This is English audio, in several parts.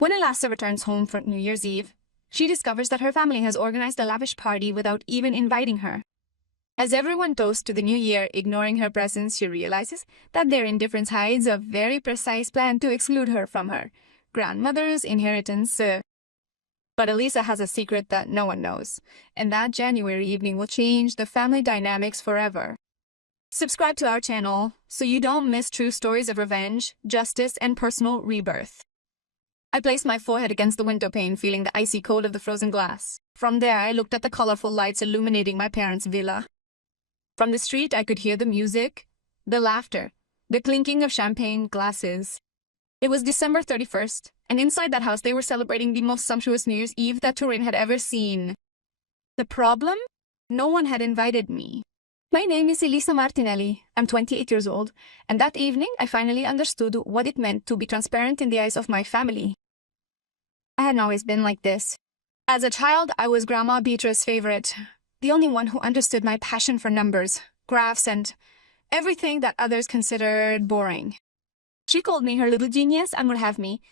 When Elisa returns home for New Year's Eve, she discovers that her family has organized a lavish party without even inviting her. As everyone toasts to the new year, ignoring her presence, she realizes that their indifference hides a very precise plan to exclude her from her grandmother's inheritance. But Elisa has a secret that no one knows, and that January evening will change the family dynamics forever. Subscribe to our channel so you don't miss true stories of revenge, justice, and personal rebirth. I placed my forehead against the window pane, feeling the icy cold of the frozen glass. From there, I looked at the colorful lights illuminating my parents' villa. From the street, I could hear the music, the laughter, the clinking of champagne glasses. It was December 31st, and inside that house they were celebrating the most sumptuous New Year's Eve that Turin had ever seen. The problem? No one had invited me. My name is Elisa Martinelli. I'm 28 years old, and that evening I finally understood what it meant to be transparent in the eyes of my family. I hadn't always been like this. As a child, I was Grandma Beatrice's favorite, the only one who understood my passion for numbers, graphs, and everything that others considered boring. She called me her little genius and would have me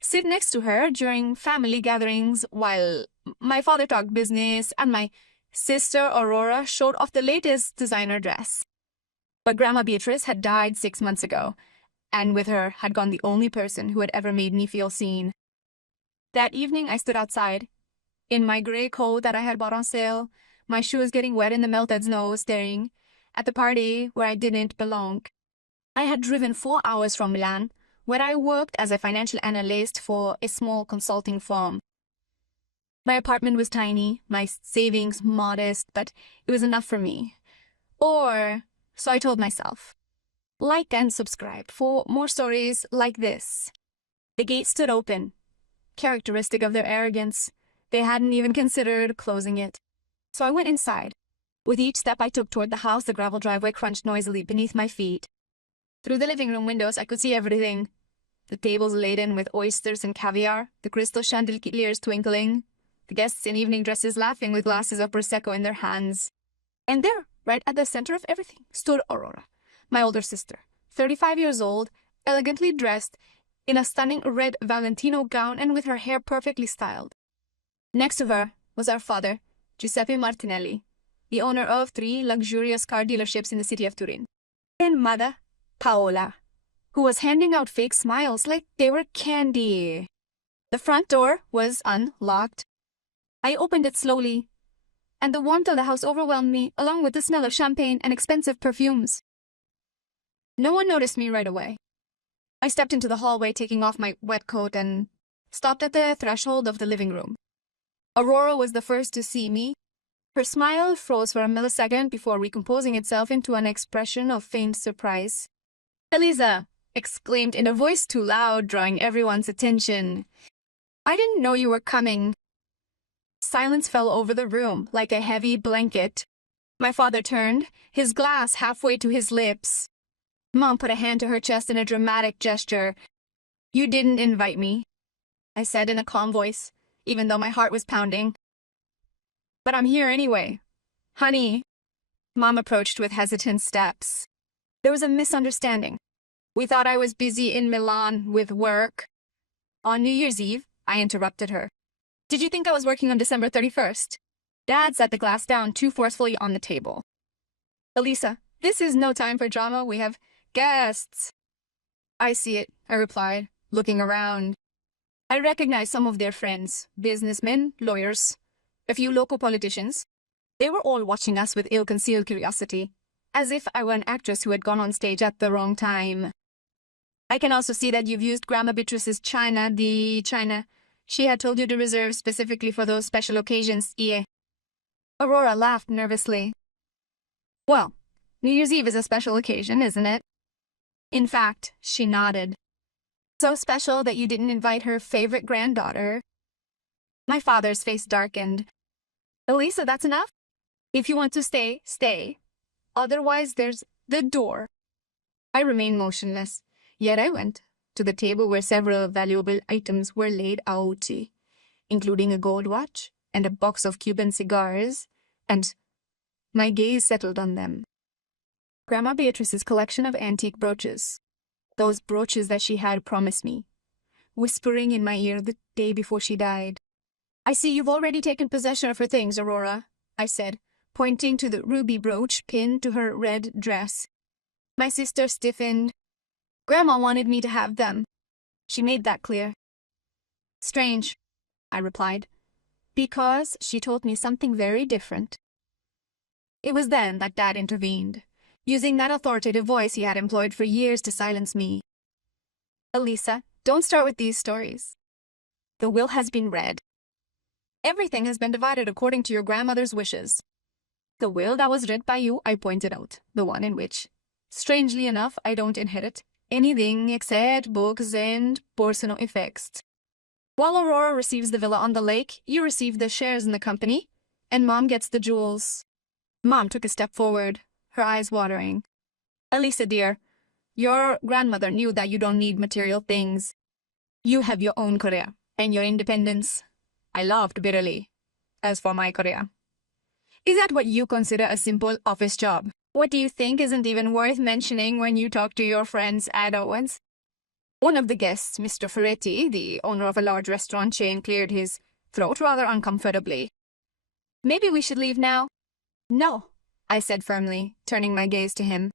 sit next to her during family gatherings while my father talked business and my sister Aurora showed off the latest designer dress. But Grandma Beatrice had died 6 months ago, and with her had gone the only person who had ever made me feel seen. That evening I stood outside, in my gray coat that I had bought on sale, my shoes getting wet in the melted snow, staring at the party where I didn't belong. I had driven 4 hours from Milan, where I worked as a financial analyst for a small consulting firm. My apartment was tiny, my savings modest, but it was enough for me. Or so I told myself. Like and subscribe for more stories like this. The gate stood open. Characteristic of their arrogance, they hadn't even considered closing it. So I went inside. With each step I took toward the house, the gravel driveway crunched noisily beneath my feet. Through the living room windows, I could see everything. The tables laden with oysters and caviar, the crystal chandeliers twinkling, the guests in evening dresses laughing with glasses of Prosecco in their hands. And there, right at the center of everything, stood Aurora, my older sister, 35 years old, elegantly dressed in a stunning red Valentino gown and with her hair perfectly styled. Next to her was our father, Giuseppe Martinelli, the owner of 3 luxurious car dealerships in the city of Turin, and mother, Paola, who was handing out fake smiles like they were candy. The front door was unlocked. I opened it slowly, and the warmth of the house overwhelmed me, along with the smell of champagne and expensive perfumes. No one noticed me right away. I stepped into the hallway, taking off my wet coat, and stopped at the threshold of the living room. Aurora was the first to see me. Her smile froze for a millisecond before recomposing itself into an expression of faint surprise. "Elisa!" exclaimed in a voice too loud, drawing everyone's attention. "I didn't know you were coming." Silence fell over the room like a heavy blanket. My father turned, his glass halfway to his lips. Mom put a hand to her chest in a dramatic gesture. "You didn't invite me," I said in a calm voice, even though my heart was pounding. "But I'm here anyway. Honey." Mom approached with hesitant steps. There was a misunderstanding. We thought I was busy in Milan with work. On New Year's Eve, I interrupted her. "Did you think I was working on December 31st? Dad set the glass down too forcefully on the table. "Elisa, this is no time for drama. We have guests." "I see it," I replied, looking around. I recognized some of their friends, businessmen, lawyers, a few local politicians. They were all watching us with ill-concealed curiosity, as if I were an actress who had gone on stage at the wrong time. "I can also see that you've used Grandma Beatrice's china, the china she had told you to reserve specifically for those special occasions, yeah." Aurora laughed nervously. "Well, New Year's Eve is a special occasion, isn't it?" "In fact," she nodded. "So special that you didn't invite her favorite granddaughter." My father's face darkened. "Elisa, that's enough? If you want to stay, stay. Otherwise, there's the door." I remained motionless, yet I went to the table where several valuable items were laid out, including a gold watch and a box of Cuban cigars, and my gaze settled on them. Grandma Beatrice's collection of antique brooches. Those brooches that she had promised me. whispering in my ear the day before she died. "I see you've already taken possession of her things, Aurora," I said, pointing to the ruby brooch pinned to her red dress. My sister stiffened. "Grandma wanted me to have them. She made that clear." "Strange," I replied, "because she told me something very different." It was then that Dad intervened, using that authoritative voice he had employed for years to silence me. "Elisa, don't start with these stories. The will has been read. Everything has been divided according to your grandmother's wishes." "The will that was read by you," I pointed out, "the one in which, strangely enough, I don't inherit anything except books and personal effects. While Aurora receives the villa on the lake, you receive the shares in the company, and Mom gets the jewels." Mom took a step forward, her eyes watering. "Elisa, dear, your grandmother knew that you don't need material things. You have your own career and your independence. I laughed bitterly. As for my career, is that what you consider a simple office job? What do you think isn't even worth mentioning when you talk to your friends at Owen's?" One of the guests, Mr. Ferretti, the owner of a large restaurant chain, cleared his throat rather uncomfortably. "Maybe we should leave now?" "No," I said firmly, turning my gaze to him.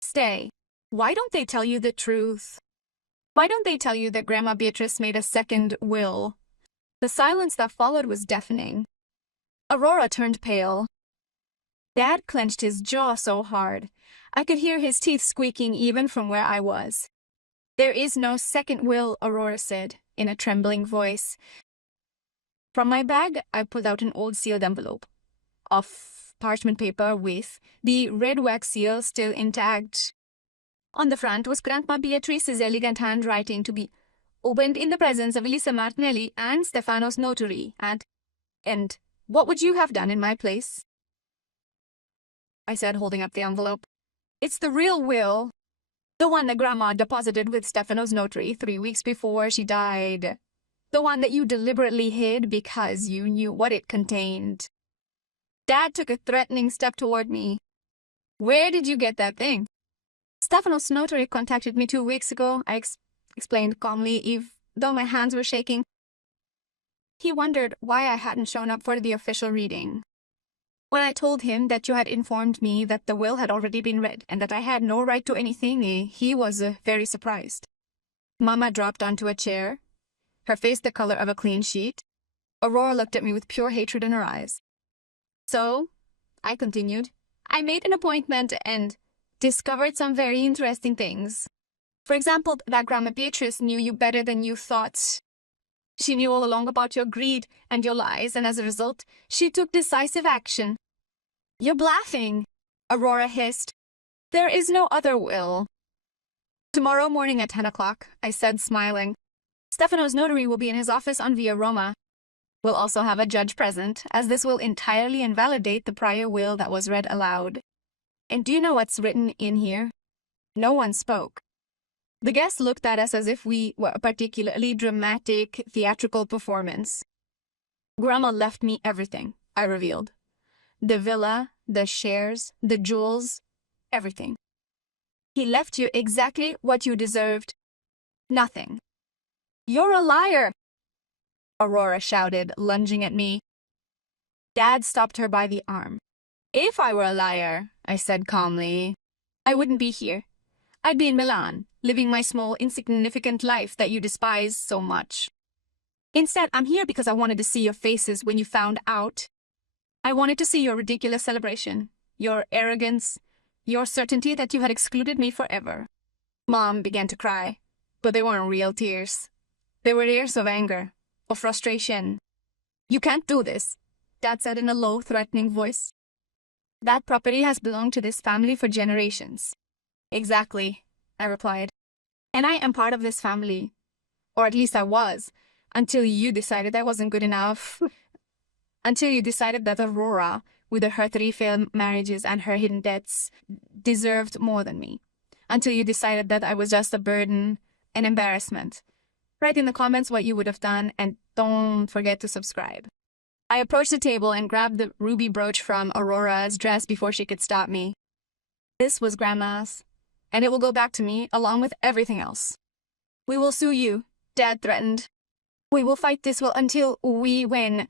"Stay. Why don't they tell you the truth? Why don't they tell you that Grandma Beatrice made a second will?" The silence that followed was deafening. Aurora turned pale. Dad clenched his jaw so hard, I could hear his teeth squeaking even from where I was. "There is no second will," Aurora said, in a trembling voice. From my bag, I pulled out an old sealed envelope of parchment paper with the red wax seal still intact. On the front was Grandma Beatrice's elegant handwriting to be opened in the presence of Elisa Martinelli and Stefano's notary, and what would you have done in my place?" I said, holding up the envelope. "It's the real will. The one that Grandma deposited with Stefano's notary 3 weeks before she died. The one that you deliberately hid because you knew what it contained." Dad took a threatening step toward me. "Where did you get that thing?" "Stefano's notary contacted me 2 weeks ago," I explained calmly, though my hands were shaking. "He wondered why I hadn't shown up for the official reading. When I told him that you had informed me that the will had already been read and that I had no right to anything, he was very surprised." Mama dropped onto a chair, her face the color of a clean sheet. Aurora looked at me with pure hatred in her eyes. "So," I continued, "I made an appointment and discovered some very interesting things. For example, that Grandma Beatrice knew you better than you thought. She knew all along about your greed and your lies, and as a result, she took decisive action." "You're bluffing," Aurora hissed. "There is no other will." "Tomorrow morning at 10 o'clock, I said, smiling. "Stefano's notary will be in his office on Via Roma. We'll also have a judge present, as this will entirely invalidate the prior will that was read aloud. And do you know what's written in here?" No one spoke. The guests looked at us as if we were a particularly dramatic, theatrical performance. "Grandma left me everything," I revealed. "The villa, the shares, the jewels, everything. He left you exactly what you deserved. Nothing." "You're a liar!" Aurora shouted, lunging at me. Dad stopped her by the arm. "If I were a liar," I said calmly, "I wouldn't be here. I'd be in Milan, living my small, insignificant life that you despise so much. Instead, I'm here because I wanted to see your faces when you found out. I wanted to see your ridiculous celebration, your arrogance, your certainty that you had excluded me forever." Mom began to cry, but they weren't real tears. They were tears of anger, of frustration. "You can't do this," Dad said in a low, threatening voice. "That property has belonged to this family for generations." "Exactly," I replied. "And I am part of this family. Or at least I was, until you decided I wasn't good enough. Until you decided that Aurora, with her 3 failed marriages and her hidden debts, deserved more than me. Until you decided that I was just a burden, an embarrassment. Write in the comments what you would have done, and don't forget to subscribe." I approached the table and grabbed the ruby brooch from Aurora's dress before she could stop me. "This was Grandma's, and it will go back to me along with everything else. We will sue you, Dad threatened. We will fight this will until we win.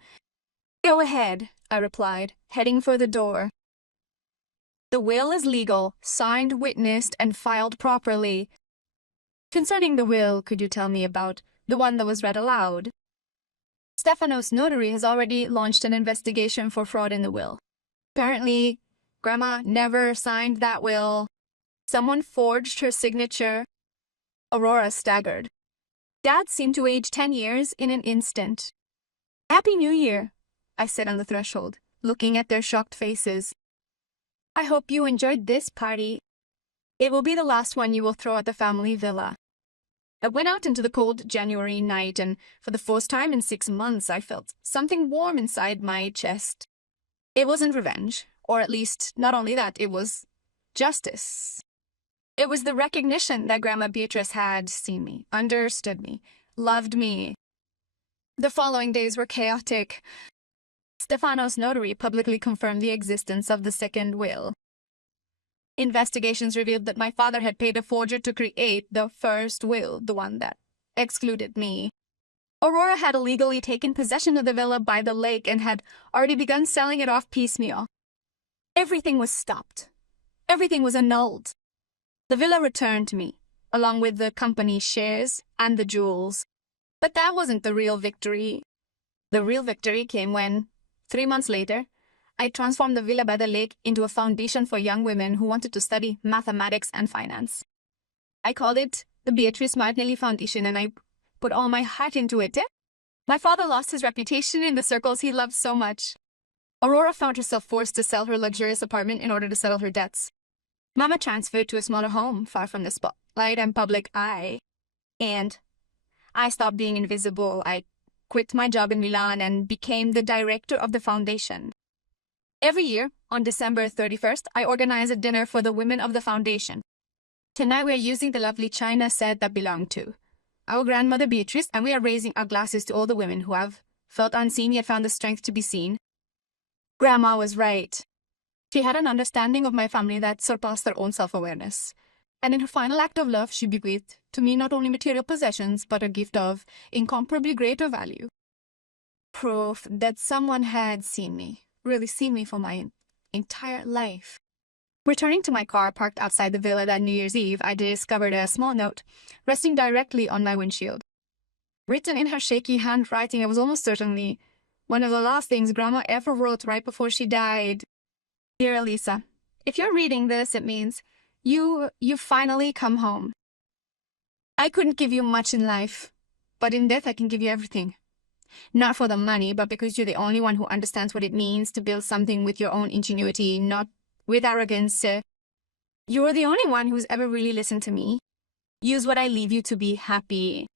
Go ahead, I replied, heading for the door. The will is legal, signed, witnessed, and filed properly. Concerning the will, could you tell me about the one that was read aloud? Stefano's notary has already launched an investigation for fraud in the will. Apparently, Grandma never signed that will. Someone forged her signature. Aurora staggered. Dad seemed to age 10 years in an instant. Happy New Year, I said on the threshold, looking at their shocked faces. I hope you enjoyed this party. It will be the last one you will throw at the family villa. I went out into the cold January night, and for the first time in 6 months, I felt something warm inside my chest. It wasn't revenge, or at least not only that, it was justice. It was the recognition that Grandma Beatrice had seen me, understood me, loved me. The following days were chaotic. Stefano's notary publicly confirmed the existence of the second will. Investigations revealed that my father had paid a forger to create the first will, the one that excluded me. Aurora had illegally taken possession of the villa by the lake and had already begun selling it off piecemeal. Everything was stopped. Everything was annulled. The villa returned to me, along with the company's shares and the jewels. But that wasn't the real victory. The real victory came when, 3 months later, I transformed the villa by the lake into a foundation for young women who wanted to study mathematics and finance. I called it the Beatrice Martinelli Foundation, and I put all my heart into it. My father lost his reputation in the circles he loved so much. Aurora found herself forced to sell her luxurious apartment in order to settle her debts. Mama transferred to a smaller home, far from the spotlight and public eye. And I stopped being invisible. I quit my job in Milan and became the director of the foundation. Every year, on December 31st, I organize a dinner for the women of the foundation. Tonight we are using the lovely china set that belonged to our grandmother Beatrice, and we are raising our glasses to all the women who have felt unseen yet found the strength to be seen. Grandma was right. She had an understanding of my family that surpassed their own self-awareness. And in her final act of love, she bequeathed to me not only material possessions, but a gift of incomparably greater value. Proof that someone had seen me, really seen me for my entire life. Returning to my car parked outside the villa that New Year's Eve, I discovered a small note resting directly on my windshield. Written in her shaky handwriting, it was almost certainly one of the last things Grandma ever wrote right before she died. Dear Elisa, if you're reading this, it means you finally come home. I couldn't give you much in life, but in death I can give you everything. Not for the money, but because you're the only one who understands what it means to build something with your own ingenuity, not with arrogance. You're the only one who's ever really listened to me. Use what I leave you to be happy.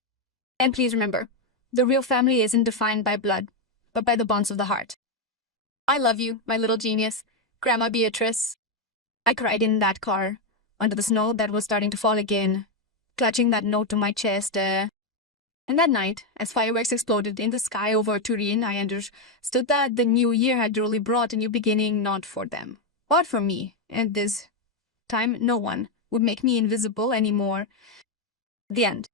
And please remember, the real family isn't defined by blood, but by the bonds of the heart. I love you, my little genius, Grandma Beatrice. I cried in that car, under the snow that was starting to fall again, clutching that note to my chest. And that night, as fireworks exploded in the sky over Turin, I understood that the new year had truly brought a new beginning, not for them, but for me. And this time, no one would make me invisible anymore. The end.